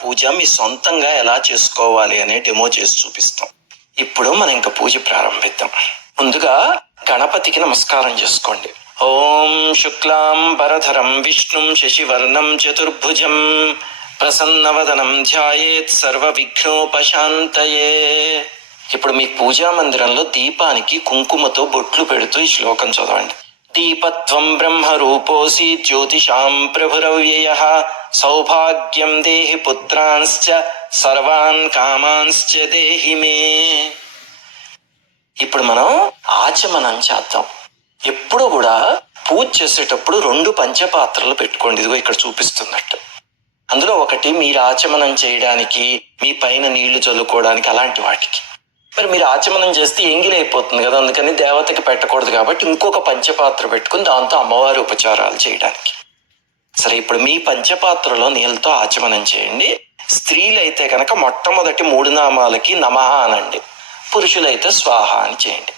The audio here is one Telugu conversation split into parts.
పూజ మీ సొంతంగా ఎలా చేసుకోవాలి అనే డెమో చేసి చూపిస్తాం. ఇప్పుడు మనం ఇంకా పూజ ప్రారంభిద్దాం. ముందుగా గణపతికి నమస్కారం చేసుకోండి. ఓం శుక్లాం వరధరం విష్ణుం శశివర్ణం చతుర్భుజం ప్రసన్నవదనం ధ్యాయేత్ సర్వ విఘ్నోపశాంతయే. ఇప్పుడు మీ పూజా మందిరంలో దీపానికి కుంకుమతో బొట్లు పెడుతూ ఈ శ్లోకం చదవండి. దీపత్వం బ్రహ్మ రూపోసి జ్యోతిషాం ప్రభురవ్యయః సౌభాగ్యం దేహి పుత్రాంశ్చ సర్వాన్ కామాంశ్చ దేహి మే. ఇప్పుడు మనం ఆచమనం చేద్దాం. ఎప్పుడు కూడా పూజ చేసేటప్పుడు 2 పంచపాత్రలు పెట్టుకోండి. ఇదిగో ఇక్కడ చూపిస్తున్నట్టు. అందులో ఒకటి మీరు ఆచమనం చేయడానికి, మీ పైన నీళ్లు చల్లుకోవడానికి, అలాంటి వాటికి. మరి మీరు ఆచమనం చేస్తే ఎంగిలైపోతుంది కదా, అందుకని దేవతకి పెట్టకూడదు కాబట్టి ఇంకొక పంచపాత్ర పెట్టుకుని దాంతో అమ్మవారి ఉపచారాలు చేయడానికి. సరే, ఇప్పుడు మీ పంచపాత్రలో నీళ్ళతో ఆచమనం చేయండి. స్త్రీలైతే కనుక మొట్టమొదటి 3 నామాలకి నమః అనండి. పురుషులైతే స్వాహ అని చేయండి.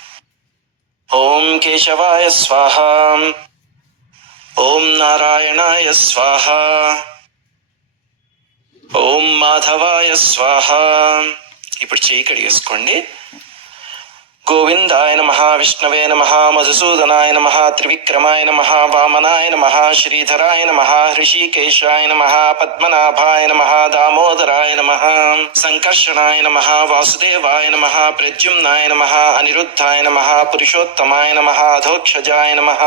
ఓం కేశవాయ స్వాహ, ఓం నారాయణాయ స్వాహ, ఓం మాధవాయ స్వాహ. ఇప్పుడు చేయి కడిగేసుకోండి. గోవిందాయ నమః, విష్ణవే నమః, మధుసూదనాయ నమః, త్రివిక్రమాయ నమః, వామనాయ నమః, శ్రీధరాయ నమః, హృషికేశాయ నమః, పద్మనాభాయ నమః, దామోదరాయ నమః, సంకర్షణాయ నమః, వాసుదేవాయ నమః, ప్రద్యుమ్నాయ నమః, అనిరుద్ధాయ నమః, పురుషోత్తమాయ నమః, అధోక్షజాయ నమః,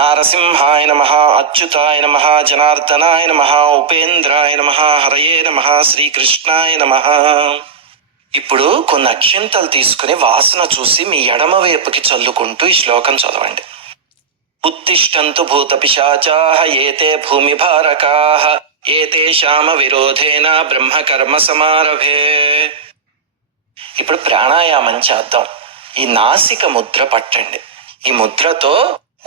నారసింహాయ నమః, అచ్యుతాయ నమః, జనార్దనాయ నమః, ఉపేంద్రాయ నమః, హరయే నమః, శ్రీకృష్ణాయ నమః. ఇప్పుడు కొన్ని అక్షింతలు తీసుకుని వాసన చూసి మీ ఎడమ వైపుకి చల్లుకుంటూ ఈ శ్లోకం చదవండి. ఉత్తిష్టంతు భూత పిశాచాః ఏతే భూమి భారకాః ఏతేషామ విరోధేన బ్రహ్మకర్మ సమారభే. ఇప్పుడు ప్రాణాయామం చేద్దాం. ఈ నాసిక ముద్ర పట్టండి. ఈ ముద్రతో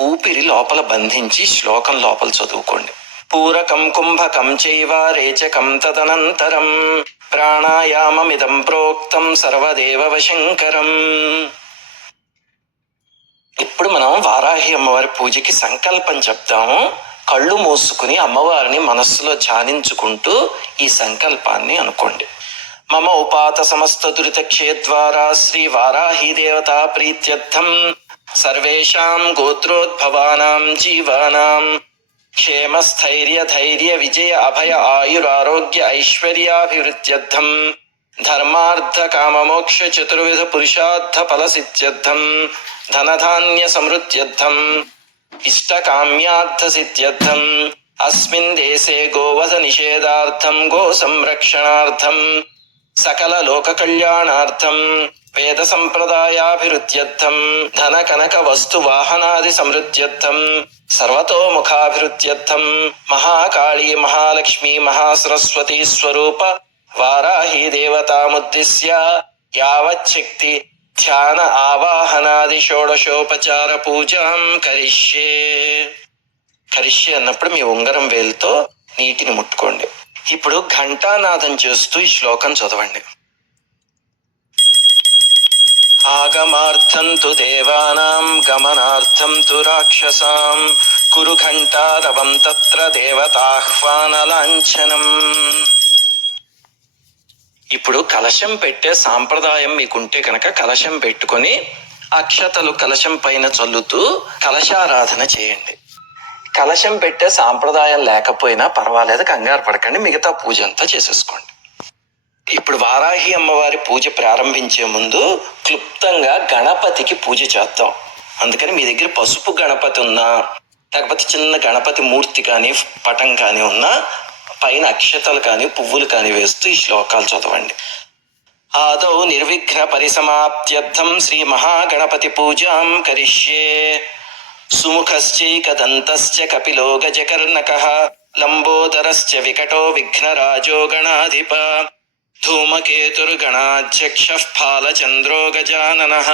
ఊపిరి లోపల బంధించి శ్లోకం లోపల చదువుకోండి. పూరకం కుంభకం చైవ రేచకం తదనంతరం ప్రాణాయామమిదం ప్రోక్తం సర్వదేవ వశంకరం. ఇప్పుడు మనం వారాహి అమ్మవారి పూజకి సంకల్పం చెప్తాము. కళ్ళు మూసుకుని అమ్మవారిని మనస్సులో ధ్యానించుకుంటూ ఈ సంకల్పాన్ని అనుకోండి. మమ ఉపాత సమస్త దురిత క్షేద్వారా శ్రీ వారాహి దేవతా ప్రీత్యర్థం సర్వేషాం గోత్రోద్భవానాం జీవానాం క్షేమ స్థైర్య ధైర్య విజయ అభయ ఆయురారోగ్య ఐశ్వర్యాభివృద్ధ్యర్థం ధర్మార్థ కామమోక్ష చతుర్విధ పురుషార్థ ఫలసిద్ధ్యర్థం ధనధాన్య సమృద్ధ్యర్థం ఇష్టకామ్యార్థ సిద్ధ్యర్థం అస్మిన్ దేశే గోవధ నిషేధార్థం గో సంరక్షణార్థం సకల లోక కళ్యాణార్థం వేద సంప్రదాయాభివృద్ధ్యర్థం ధన కనక వస్తు వాహనాది సమృద్ధ్యర్థం సర్వతోముఖాభివృద్ధ్యర్థం మహాకాళీ మహాలక్ష్మీ మహాసరస్వతీ స్వరూప వారాహి దేవతాముద్దిశ్య యావచ్చక్తి ధ్యాన ఆవాహనాది షోడశోపచార పూజాం కరిష్యే. కరిష్యే అన్నప్పుడు మీ ఉంగరం వేలుతో నీటిని ముట్టుకోండి. ఇప్పుడు ఘంటానాదం చేస్తూ ఈ శ్లోకం చదవండి. ఆగమార్థం తు దేవానాం గమనార్థం తు రాక్షసాం కురు ఘంటారవం తత్ర దేవతాహ్వాన లాంఛనం. ఇప్పుడు కలశం పెట్టే సాంప్రదాయం మీకుంటే కనుక కలశం పెట్టుకొని అక్షతలు కలశం పైన చల్లుతూ కలశారాధన చేయండి. కలశం పెట్టే సాంప్రదాయం లేకపోయినా పర్వాలేదు, కంగారు పడకండి, మిగతా పూజ అంతా చేసేసుకోండి. ఇప్పుడు వారాహి అమ్మవారి పూజ ప్రారంభించే ముందు క్లుప్తంగా గణపతికి పూజ చేద్దాం. అందుకని మీ దగ్గర పసుపు గణపతి ఉన్నా, లేకపోతే చిన్న గణపతి మూర్తి కానీ పటం కానీ ఉన్నా పైన అక్షతలు కానీ పువ్వులు కానీ వేస్తూ ఈ శ్లోకాలు చదవండి. ఆదౌ నిర్విఘ్న పరిసమాప్త్యర్థం శ్రీ మహాగణపతి పూజాం కరిష్యే. సుముఖశ్చైకదంతశ్చ కపిలో గజకర్ణకః లంబోదరశ్చ వికటో విఘ్నరాజో గణాధిప ధూమకేతుర్గణాధ్యక్షః ఫాలచంద్రో గజాననః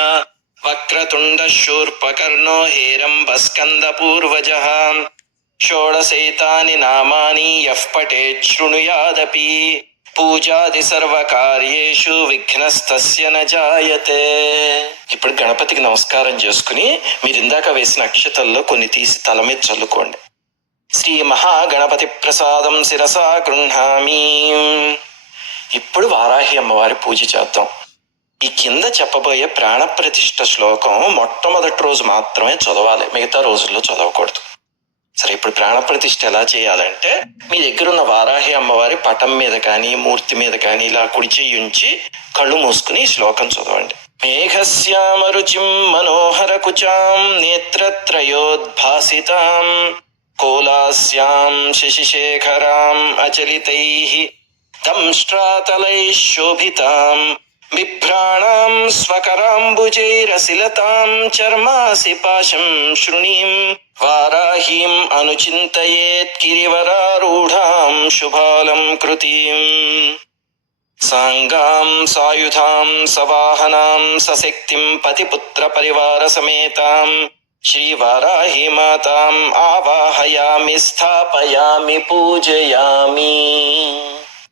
వక్రతుండ శూర్పకర్ణో హేరంబస్కందపూర్వజః షోడశైతాని నామాని యః పఠేత్ శృణుయాదపి పూజాది సర్వకార్యేషు విఘ్నస్తస్య న జాయతే. ఇప్పుడు గణపతికి నమస్కారం చేసుకుని మీరు ఇందాక వేసిన అక్షతల్లో కొన్ని తీసి తల మీద చల్లుకోండి. శ్రీ మహాగణపతి ప్రసాదం శిరసా గృహ్ణామి. ఇప్పుడు వారాహి అమ్మవారి పూజ చేద్దాం. ఈ కింద చెప్పబోయే ప్రాణప్రతిష్ఠ శ్లోకం మొట్టమొదటి రోజు మాత్రమే చదవాలి, మిగతా రోజుల్లో చదవకూడదు. సరే, ఇప్పుడు ప్రాణప్రతిష్ఠ ఎలా చేయాలంటే, మీ దగ్గర ఉన్న వారాహి అమ్మవారి పటం మీద కానీ మూర్తి మీద కానీ ఇలా కుడి చెయ్యి ఉంచి కళ్ళు మూసుకుని ఈ శ్లోకం చదవండి. మేఘశ్యామరుచిం మనోహర కుచాం నేత్రత్రయోద్భాసితాం కోలాస్యాం శశిశేఖరాం అచలితైః దంష్ట్రాతలైః శోభితాం బిభ్రాణాం స్వకరాంబుజైరసిలతాం చర్మాసి పాశం శృణీం వారాహీం అనుచింతయేత్ గిరివరారూఢాం శుభాలం కృతీం సాంగాం సాయుధాం సవాహనాం సశక్తిం పతిపుత్ర పరివార సమేతాం శ్రీవారాహి మాతాం ఆవాహయామి స్థాపయామి పూజయామి.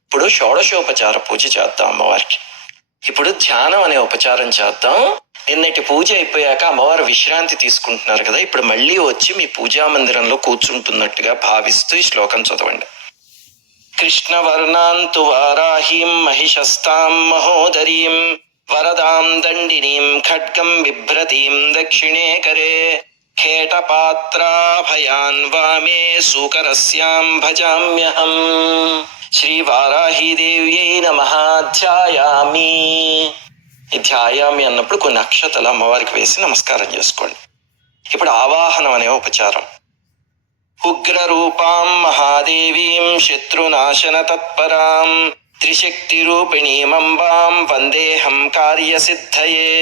ఇప్పుడు షోడశోపచార పూజ చేద్దాం అమ్మవారికి. ఇప్పుడు ధ్యానం అనే ఉపచారం చేద్దాం. నిన్నటి పూజ అయిపోయాక అమ్మవారు విశ్రాంతి తీసుకుంటున్నారు కదా, ఇప్పుడు మళ్ళీ వచ్చి మీ పూజా మందిరంలో కూర్చుంటున్నట్టుగా భావిస్తూ ఈ శ్లోకం చదవండి. కృష్ణవర్ణాంతు వారాహీం మహిషస్తాం మహోదరీం వరదాం దండినీం ఖడ్గం బిభ్రతీం దక్షిణే కరే ఖేటపాత్రాభయాన్ వామే సూకరస్యాం భజామ్యహం. శ్రీ వారాహీదేవ్యై నమః ధ్యాయామి. ఈ ధ్యాయామి అన్నప్పుడు కొన్ని అక్షతలు అమ్మవారికి వేసి నమస్కారం చేసుకోండి. ఇప్పుడు ఆవాహనం అనే ఉపచారం. ఉగ్రరూపాం మహాదేవీం శత్రునాశన తత్పరాం త్రిశక్తి రూపిణీమంబాం వందేహం కార్యసిద్ధయే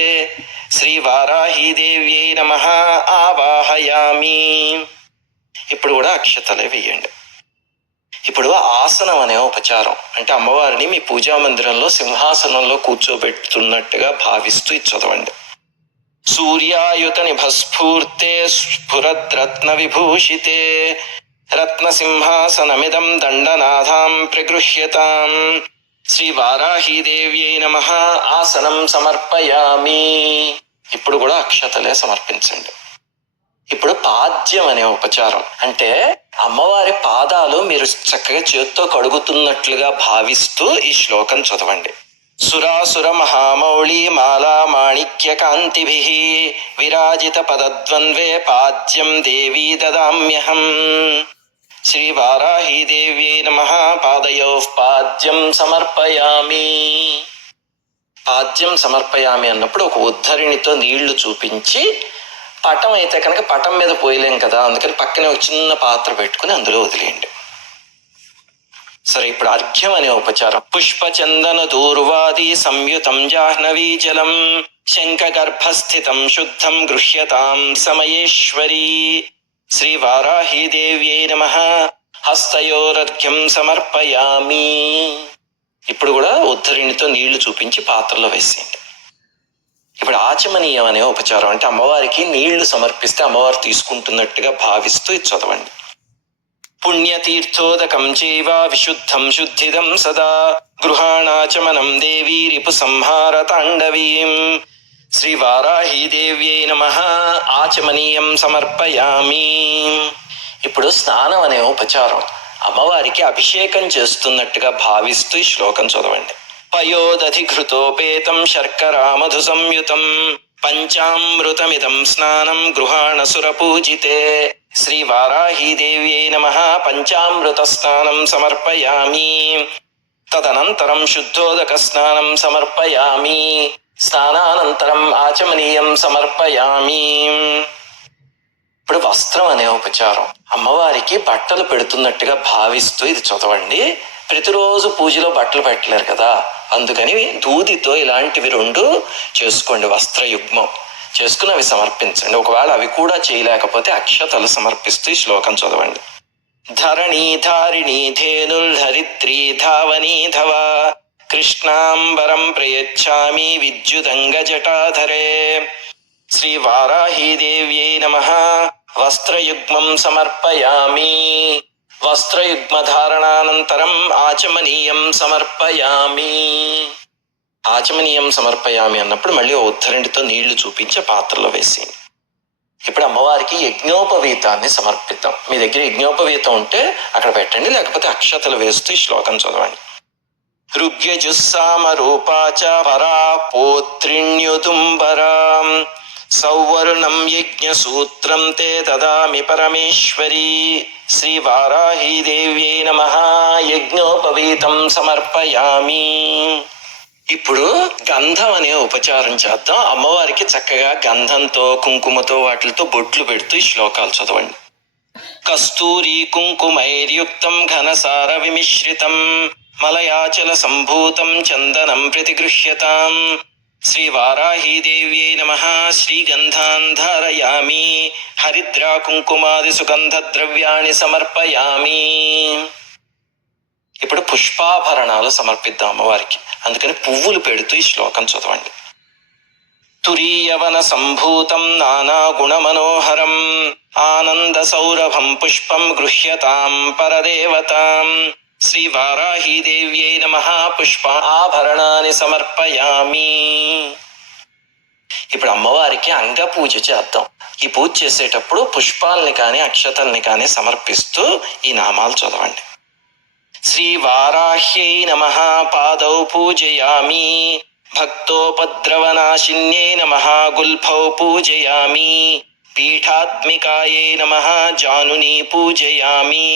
శ్రీ వారాహీదేవ్యై నమః ఆవాహయామి. ఇప్పుడు కూడా అక్షతలే వేయండి. ఇప్పుడు ఆసనం అనే ఉపచారం అంటే అమ్మవారిని మీ పూజా మందిరంలో సింహాసనంలో కూర్చోబెడుతున్నట్టుగా భావిస్తూ ఇది చదవండి. సూర్యాయుత నిభస్ఫూర్తే స్ఫురద్రత్న విభూషితే రత్నసింహాసనమిదం దండనాథాం ప్రగృహ్యతాం శ్రీ వారాహీదేవ్యై నమః ఆసనం సమర్పయామి. ఇప్పుడు కూడా అక్షతలే సమర్పించండి. ఇప్పుడు పాద్యం అనే ఉపచారం అంటే అమ్మవారి పాదాలు మీరు చక్కగా చేత్తో కడుగుతున్నట్లుగా భావిస్తూ ఈ శ్లోకం చదవండి. సురాసుర మహామౌళి మాలా మాణిక్య కాంతిభిః విరాజిత పదద్వంద్వే పాద్యం దేవీ దదామ్యహం శ్రీ వారాహీదేవ్యై నమః పాదయోః పాద్యం సమర్పయామి. పాద్యం సమర్పయామి అన్నప్పుడు ఒక ఉద్ధరిణితో నీళ్లు చూపించి, పటం అయితే కనుక పటం మీద పోయలేం కదా, అందుకని పక్కనే ఒక చిన్న పాత్ర పెట్టుకుని అందులో వదిలేయండి. సరే, ఇప్పుడు అర్ఘ్యం అనే ఉపచారం. పుష్పచందన దూర్వాది సంయుతం జాహ్నవీ జలం శంఖగర్భస్థితం శుద్ధం గృహ్యతాం సమయేశ్వరీ శ్రీ వారాహీదేవ్యై నమః హస్తయోరర్ఘ్యం సమర్పయామి. ఇప్పుడు కూడా ఉద్ధరిణితో నీళ్లు చూపించి పాత్రలో వేసేయండి. ఇప్పుడు ఆచమనీయం అనే ఉపచారం అంటే అమ్మవారికి నీళ్లు సమర్పిస్తే అమ్మవారు తీసుకుంటున్నట్టుగా భావిస్తూ ఇది చదవండి. పుణ్యతీర్థోదకం చైవ విశుద్ధం శుద్ధిదం సదా గృహాణాచమనం దేవీ రిపు సంహార తాండవీం శ్రీ వారాహీదేవ్యై నమః ఆచమనీయం సమర్పయామి. ఇప్పుడు స్నానం అనే ఉపచారం అమ్మవారికి అభిషేకం చేస్తున్నట్టుగా భావిస్తూ ఈ శ్లోకం చదవండి. పయోదధిఘృతోపేతం శర్కరా మధు సంయుతం పంచామృతమిదం స్నానం గృహాణసుర పూజితే శ్రీ వారాహీదేవ్యై నమః పంచామృత స్నానం సమర్పయామి. తదనంతరం శుద్ధోదక స్నానం సమర్పయామి. స్నానానంతరం ఆచమనీయం సమర్పయామి. ఇప్పుడు వస్త్రం అనే ఉపచారం అమ్మవారికి బట్టలు పెడుతున్నట్టుగా భావిస్తూ ఇది చదవండి. ప్రతిరోజు పూజలో బట్టలు పెట్టలేరు కదా, అందుకని దూదితో ఇలాంటివి 2 చేసుకోండి. వస్త్రయుగ్మం చేసుకుని అవి సమర్పించండి. ఒకవేళ అవి కూడా చేయలేకపోతే అక్షతలు సమర్పిస్తూ ఈ శ్లోకం చదవండి. ధరణీ ధారిణీ ధేనుర్ధరిత్రీ ధావనీధవ కృష్ణాంబరం ప్రయచ్ఛామి విద్యుదంగ జటాధరే శ్రీ వారాహీదేవ్యై నమః వస్త్రయుగ్మం సమర్పయామి. వస్త్రయుగ్మధారణానంతరం ఆచమనీయం సమర్పయామి. ఆచమనీయం సమర్పయామి అన్నప్పుడు మళ్ళీ ఉద్ధరణితో నీళ్లు చూపించే పాత్రలో వేసి ఇప్పుడు అమ్మవారికి యజ్ఞోపవీతాన్ని సమర్పిద్దాం. మీ దగ్గర యజ్ఞోపవీతం ఉంటే అక్కడ పెట్టండి, లేకపోతే అక్షతలు వేస్తూ ఈ శ్లోకం చదవండి. ఋగ్యజుస్సామ రూపాచ పరా పోత్రిణ్యుతుంబరాం సౌవర్ణం యజ్ఞసూత్రం తే దదామి పరమేశ్వరీ శ్రీ వారాహీ దేవ్యై నమః యజ్ఞోపవీతం సమర్పయామి. ఇప్పుడు గంధం అనే ఉపచారం చేద్దాం. అమ్మవారికి చక్కగా గంధంతో కుంకుమతో వాటితో బొట్లు పెడుతూ ఈ శ్లోకాలు చదవండి. కస్తూరి కుంకుమైర్యుక్తం ఘనసార విమిశ్రితం మలయాచల సంభూతం చందనం ప్రతిగృహ్యతాం శ్రీ వారాహీ దేవ్యై నమః శ్రీగంధాన్ ధారయామి హరిద్రా కుంకుమాది సుగంధ ద్రవ్యాన్ని సమర్పయామి. ఇప్పుడు పుష్పాభరణాలు సమర్పిద్దాం అమ్మవారికి. అందుకని పువ్వులు పెడుతూ ఈ శ్లోకం చదవండి. తురీయవన సంభూతం నానా గుణ మనోహరం ఆనంద సౌరభం పుష్పం గృహ్యతాం పరదేవతాం శ్రీ వారాహీ దేవ్యై నమః పుష్ప ఆభరణాన్ని సమర్పయామి. ఇప్పుడు అమ్మవారికి అంగ పూజ చేద్దాం. ఈ పూజ చేసేటప్పుడు పుష్పాలని కానీ అక్షతల్ని కానీ సమర్పిస్తూ ఈ నామాలు చదవండి. శ్రీ వారాహ్యై నమః పాదౌ పూజయామి భక్తోపద్రవనాశిన్యై నమః గుల్ఫౌ పూజయామి పీఠాత్మికాయై నమః జానునీ పూజయామి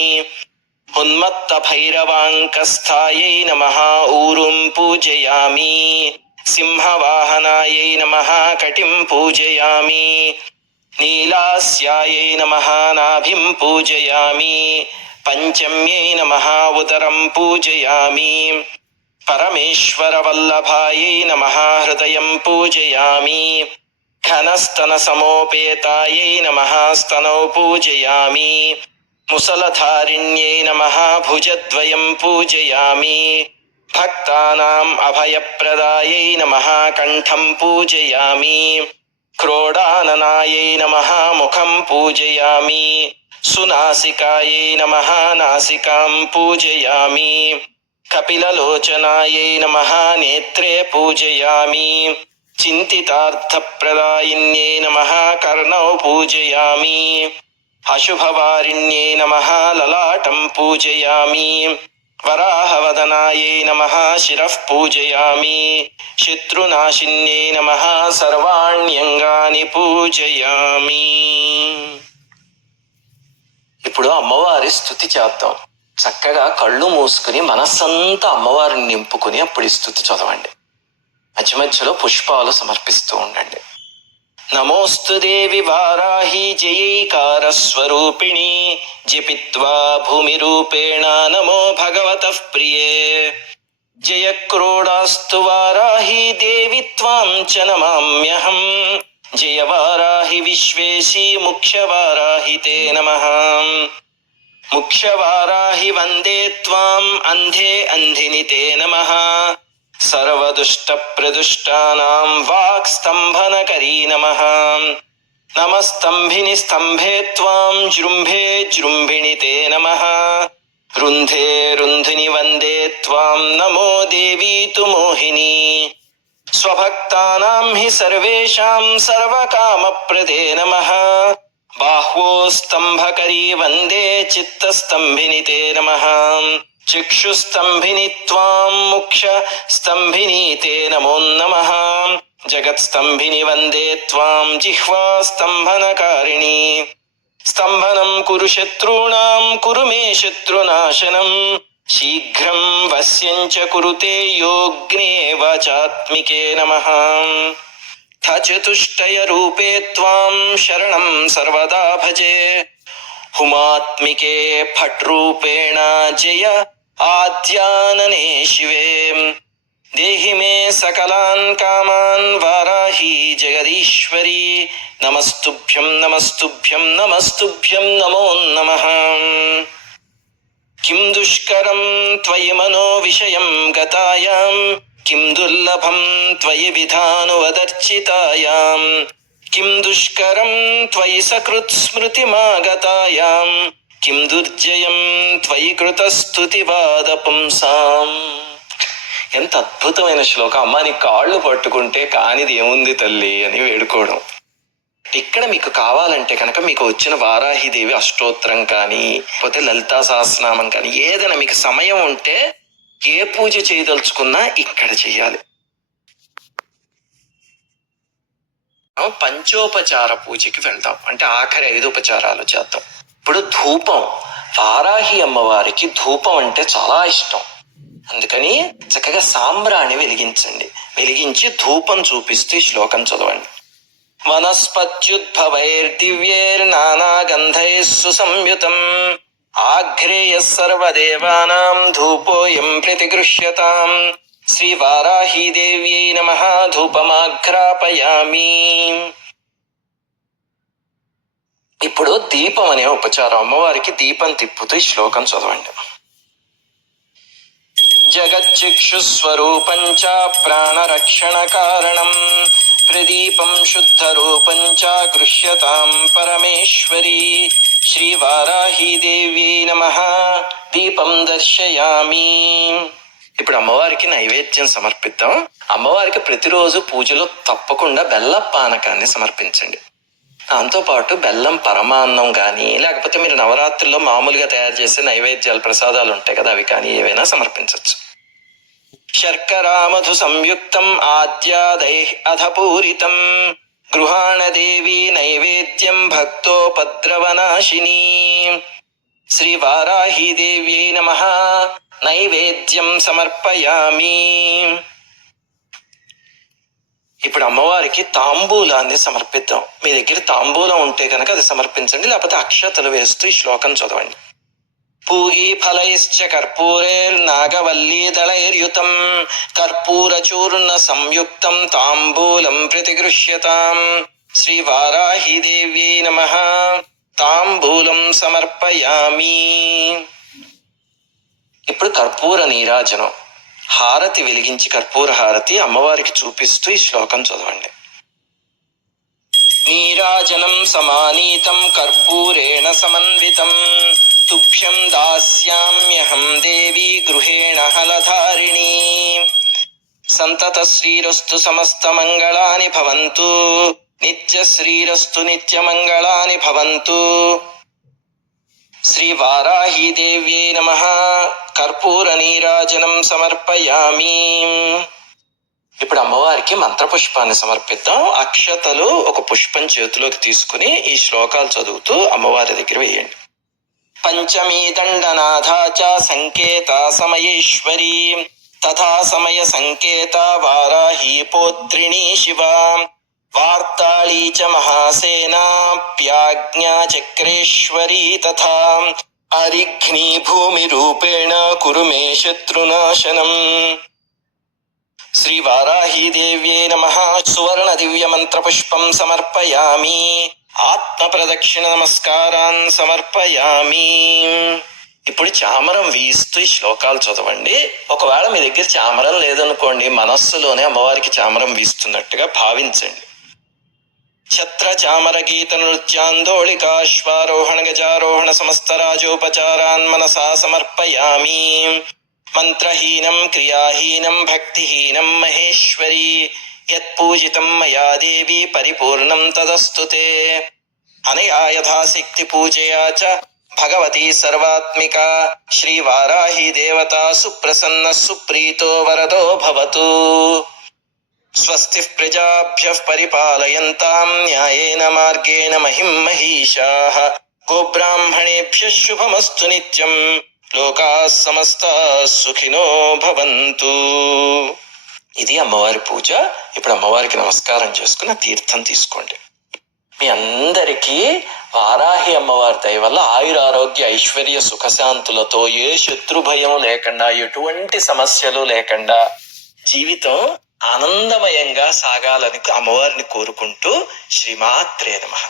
ఉన్మత్త భైరవాంకస్థాయై నమః ఊరుం పూజయామి సింహవాహనాయై నమః కటిం పూజయామి నీలాస్యాయై నమః నాభిం పూజయామి పంచమ్యై నమః ఉదరం పూజయామి పరమేశ్వర వల్లభాయై నమః హృదయం పూజయామి ఘనస్తన సమోపేతాయై నమః స్తనౌ పూజయామి ముసలధారిణ్యై నమః భుజద్వయం పూజయామి భక్తానాం అభయప్రదాయై నమః కంఠం పూజయామి క్రోడాననాయై నమః ముఖం పూజయామి సునాసికాయై నమః నాసికాం పూజయామి కపిలలోచనాయై నమః నేత్రే పూజయామి చింతితార్థప్రదాయిన్యై నమః కర్ణౌ పూజయామి అశుభవారిణ్యై నమః లలాటం పూజయామి వరాహవదనాయై నమః శిరః పూజయామి శత్రునాశిన్యై నమః సర్వాణ్యంగాని పూజయామి. ఇప్పుడు అమ్మవారి స్తుతి చేద్దాం. చక్కగా కళ్ళు మూసుకుని మనస్సంతా అమ్మవారిని నింపుకుని అప్పుడు ఈ స్తుతి చదవండి. మధ్య మధ్యలో పుష్పాలు సమర్పిస్తూ ఉండండి. నమోస్తు దేవి వారాహి జయైకార స్వరూపిణి జపిత్వా భూమి రూపేణ నమో భగవతః ప్రియే జయ క్రోడాస్తు వారాహి దేవి త్వాం చ నమామ్యహం జయ వారాహి విశ్వేశీ ముఖ్య వారాహి తే నమః ముఖ్య వారాహి వందే త్వాం అంధే అంధిని తే నమః సర్వదుష్ట ప్రదుష్టానాం వాక్ స్తంభనకరీ నమః నమస్తంభిని స్తంభే త్వాం జృంభే జృంభిణి తే నమః రుంధే రుంధిని వందే త్వాం నమో దేవీ తు మోహిని స్వభక్తానాం హి సర్వేషాం సర్వకామప్రదే నమః బాహ్వో స్తంభకరీ వందే చిత్తస్తంభిని తే నమః చక్షుస్తంభిని త్వాం ముఖ్య స్తంభిని తే నమో నమః జగత్స్తంభిని వందే త్వాం జిహ్వా స్తంభనకారిణి స్తంభనం కురు శత్రూణాం కురు మే శత్రునాశనం శీఘ్రం వశ్యం చ కురుతే యోగ్నే వాచాత్మికే నమః చతుష్టయ రూపే త్వాం శరణం సర్వదా భజే హుమాత్మికే ఫట్ రూపేణ జయ ఆద్యాననే శివే దేహి మే సకలాన్ కామాన్ వారాహి జగదీశ్వరి నమస్తుభ్యం నమస్తుభ్యం నమస్తుభ్యం నమో నమః కిం దుష్కరం త్వయి మనో విషయం గతాయాం కిం దుర్లభం త్వయి విధానువదర్చితాయాం కిం దుష్కరం త్వయి సకృత్ స్మృతిమాగతాయాం కిం దుర్జయం త్వయి కృతస్తుతివాద పుంసాం. ఎంత అద్భుతమైన శ్లోకం. అమ్మ నీ కాళ్ళు పట్టుకుంటే కానిది ఏముంది తల్లి అని వేడుకోవడం. ఇక్కడ మీకు కావాలంటే కనుక మీకు వచ్చిన వారాహిదేవి అష్టోత్తరం కానీ పోతే లలితా సహస్రనామం కానీ ఏదైనా మీకు సమయం ఉంటే ఏ పూజ చేయదలుచుకున్నా ఇక్కడ చేయాలి. పంచోపచార పూజకి వెళ్దాం, అంటే ఆఖరి 5 ఉపచారాలు చేద్దాం. ఇప్పుడు ధూపం, వారాహి అమ్మవారికి ధూపం అంటే చాలా ఇష్టం. అందుకని చక్కగా సాంబ్రాణి వెలిగించండి. వెలిగించి ధూపం చూపిస్తూ శ్లోకం చదవండి. వనస్పత్యుద్భవైర్దివ్యైర్నానాగంధైః సుసంయుతం ఆఘ్రేయః సర్వదేవానాం ధూపోయం ప్రతిగృహ్యతాం శ్రీవారాహీదేవ్యై నమః ధూపమాఘ్రాపయామి. ఇప్పుడు దీపం అనే ఉపచారం, అమ్మవారికి దీపం తిప్పుతూ శ్లోకం చదవండి. జగచ్చిక్షుస్వరూపం చ ప్రాణరక్షణ కారణం ప్రదీపం శుద్ధరూపం చ గృహ్యతాం పరమేశ్వరీ శ్రీవారాహీదేవ్యై నమః దీపం దర్శయామి. ఇప్పుడు అమ్మవారికి నైవేద్యం సమర్పిద్దాం. అమ్మవారికి ప్రతిరోజు పూజలో తప్పకుండా బెల్ల పానకాన్ని సమర్పించండి. దాంతోపాటు బెల్లం పరమాన్నం కానీ, లేకపోతే మీరు నవరాత్రుల్లో మామూలుగా తయారు చేసే నైవేద్యాలు ప్రసాదాలు ఉంటాయి కదా, అవి కానీ ఏవైనా సమర్పించవచ్చు. శర్కరామధు సంయుక్తం ఆద్యాదైః అధపూరితం గృహాణదేవి నైవేద్యం భక్తోపద్రవనాశిని శ్రీవారాహీదేవ్యై నమః నైవేద్యం సమర్పయామి. ఇప్పుడు అమ్మవారికి తాంబూలాన్ని సమర్పిద్దాం. మీ దగ్గర తాంబూలం ఉంటే కనుక అది సమర్పించండి, లేకపోతే అక్షతలు వేస్తూ ఈ శ్లోకం చదవండి. పూగీ ఫలైశ్చ కర్పూరైర్నాగవల్లీదళైర్యుతం కర్పూరచూర్ణ సంయుక్తం తాంబూలం ప్రతిగృహ్యతాం శ్రీవారాహీదేవ్యై నమః తాంబూలం సమర్పయామి. ఇప్పుడు కర్పూర నీరాజనం, హారతి వెలిగించి కర్పూర హారతి అమ్మవారికి చూపిస్తూ ఈ శ్లోకం చదవండి. నీరాజనం సమానీతం కర్పూరేణ సమన్వితం తుభ్యం దాస్యామ్యహం దేవి గృహేణ హలధారిణీ సంతత శ్రీరస్తు సమస్త మంగళాని భవంతు నిత్య శ్రీరస్తు నిత్యమంగళాని భవంతు శ్రీవారాహీదేవ్యై నమః కర్పూర నీరాజనం సమర్పయామి. ఇప్పుడు అమ్మవారికి మంత్రపుష్పాన్ని సమర్పిద్దాం. అక్షతలు ఒక పుష్పం చేతిలోకి తీసుకుని ఈ శ్లోకాలు చదువుతూ అమ్మవారి దగ్గర వేయండి. పంచమీ దండనాథా చ సంకేత సమయేశ్వరీ తథా సమయ సంకేత వారాహీ పోత్రిణీ శివ వార్తాళీ చ మహాసేనాప్యాజ్ఞా చక్రేశ్వరీ తథా అరిఘ్నీ భూమి రూపేణ కురు మే శత్రునాశనం శ్రీవారాహీదేవ్యై నమః సువర్ణ దివ్య మంత్ర పుష్పం సమర్పయామి. ఆత్మ ప్రదక్షిణ నమస్కారాన్ సమర్పయామి. ఇప్పుడు చామరం వీస్తూ ఈ శ్లోకాలు చదవండి. ఒకవేళ మీ దగ్గర చామరం లేదనుకోండి, మనస్సులోనే అమ్మవారికి చామరం వీస్తున్నట్టుగా భావించండి. ఛత్ర చామర గీత నృత్యాందోళికాశ్వారోహణ గజారోహణ సమస్త రాజోపచారాన్ మనసా సమర్పయామి. మంత్రహీనం క్రియాహీనం భక్తిహీనం మహేశ్వరీ యత్పూజితం మయా దేవి పరిపూర్ణం తదస్తుతే అనయా యథాశక్తి పూజయా చ భగవతి సర్వాత్మిక శ్రీవారాహి దేవతా సుప్రసన్న సుప్రీతో వరదో భవతు. స్వస్తి ప్రజాభ్యః పరిపాలయంతాం న్యాయేన మార్గేణ మహిం మహీషాః గోబ్రాహ్మణేభ్యః శుభమస్తు నిత్యం లోకాః సమస్తాః సుఖినో భవంతు. ఇది అమ్మవారి పూజ. ఇప్పుడు అమ్మవారికి నమస్కారం చేసుకుని తీర్థం తీసుకోండి. మీ అందరికీ వారాహి అమ్మవారి దయ వల్ల ఆయురారోగ్య ఐశ్వర్య సుఖశాంతులతో, ఏ శత్రు భయం లేకుండా, ఎటువంటి సమస్యలు లేకుండా జీవితం ఆనందమయంగా సాగాలని అమ్మవారిని కోరుకుంటూ శ్రీమాత్రే నమః.